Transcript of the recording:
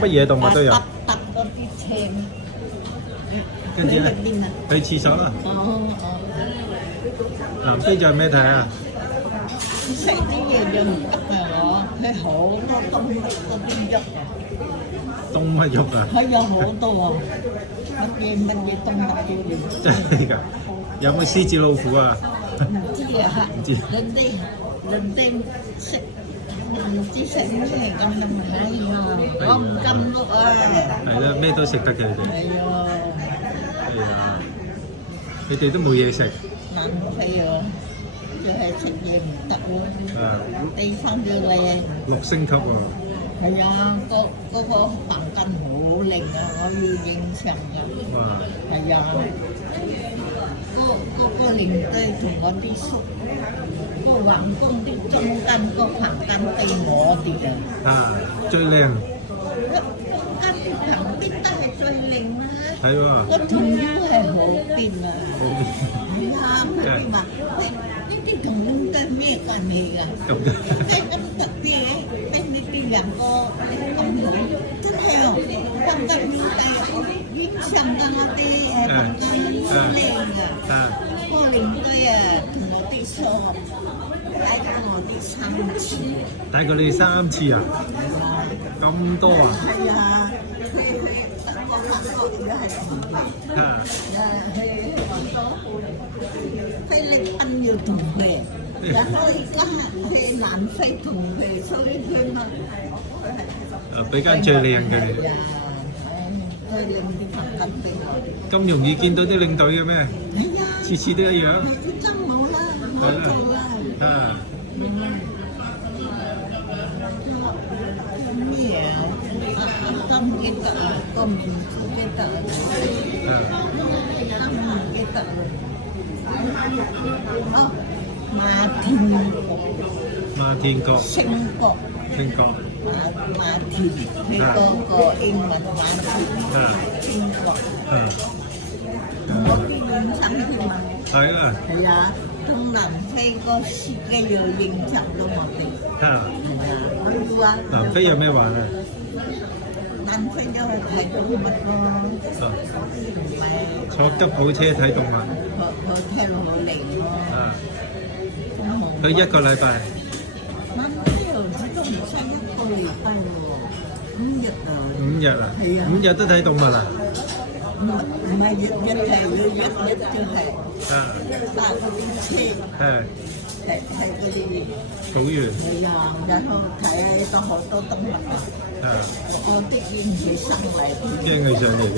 乜嘢動物都有。揼嗰啲青，跟住咧，邊啊？去廁所啦。哦，南非仲有咩睇啊？食啲嘢就唔得啊！佢好多動物嗰啲肉啊，動物肉啊？佢有好多乜嘢動物都有。真係㗎？有冇獅子老虎啊？唔知啊，唔知人哋食唔知食咩咁啊？係啊，我唔敢喐啊！係啦，咩都食得嘅你哋。係啊，係啊，你哋都冇嘢食。南非啊，就係食嘢唔得咯，啊，地方要靚。6星級喎。係啊，嗰個房間好靚啊，我要影相㗎。哇！係啊，個領隊同我啲叔，個皇宮啲中間個房間對我哋啊。啊，最靚。間啲旁邊都係最靚啦。係喎。個同腰係好邊啊。好係啊，佢哋話：喂，呢啲同領隊咩關係㗎？咁嘅。咁特別嘅，跟你哋兩個咁好，真係哦，房間領隊影相㗎我哋房間好靚㗎。啊！個領隊啊，同我哋說，帶咗我哋3次。帶過你3次啊？係啊。咁多啊？係啊，去德國、法國而家係同佢。啊！去菲律賓要同佢，然後而家去南非同佢，所以佢咪俾間最靚嘅你。係啊，最靚啲房間俾我。咁容易見到啲領隊嘅咩？係啊，次次都一樣。依家冇啦，冇做啦。啊！咩啊？唔記得啊，個名唔記得啊，唔記得啦。哦，馬天國。星國。星國。馬田，佢嗰個英文馬田，星國。我啲影相佢嘛。係啊。係啊，同南非個司機要影相咯，我哋。啊。係啊，我要啊。南非有咩玩啊？南非就係睇動物咯。啊。唔係。坐吉普車睇動物。我聽好靚咯。啊。去1個禮拜。南非又睇都唔使1個禮拜喎，5日啊。5日啊？係啊。 5日都睇動物啊？唔係日係要日就係。啊。搭嗰啲車。係。睇嗰啲。保園。係啊，然後睇到好多動物啊。啊。我啲驚起上嚟。驚佢上嚟嘅。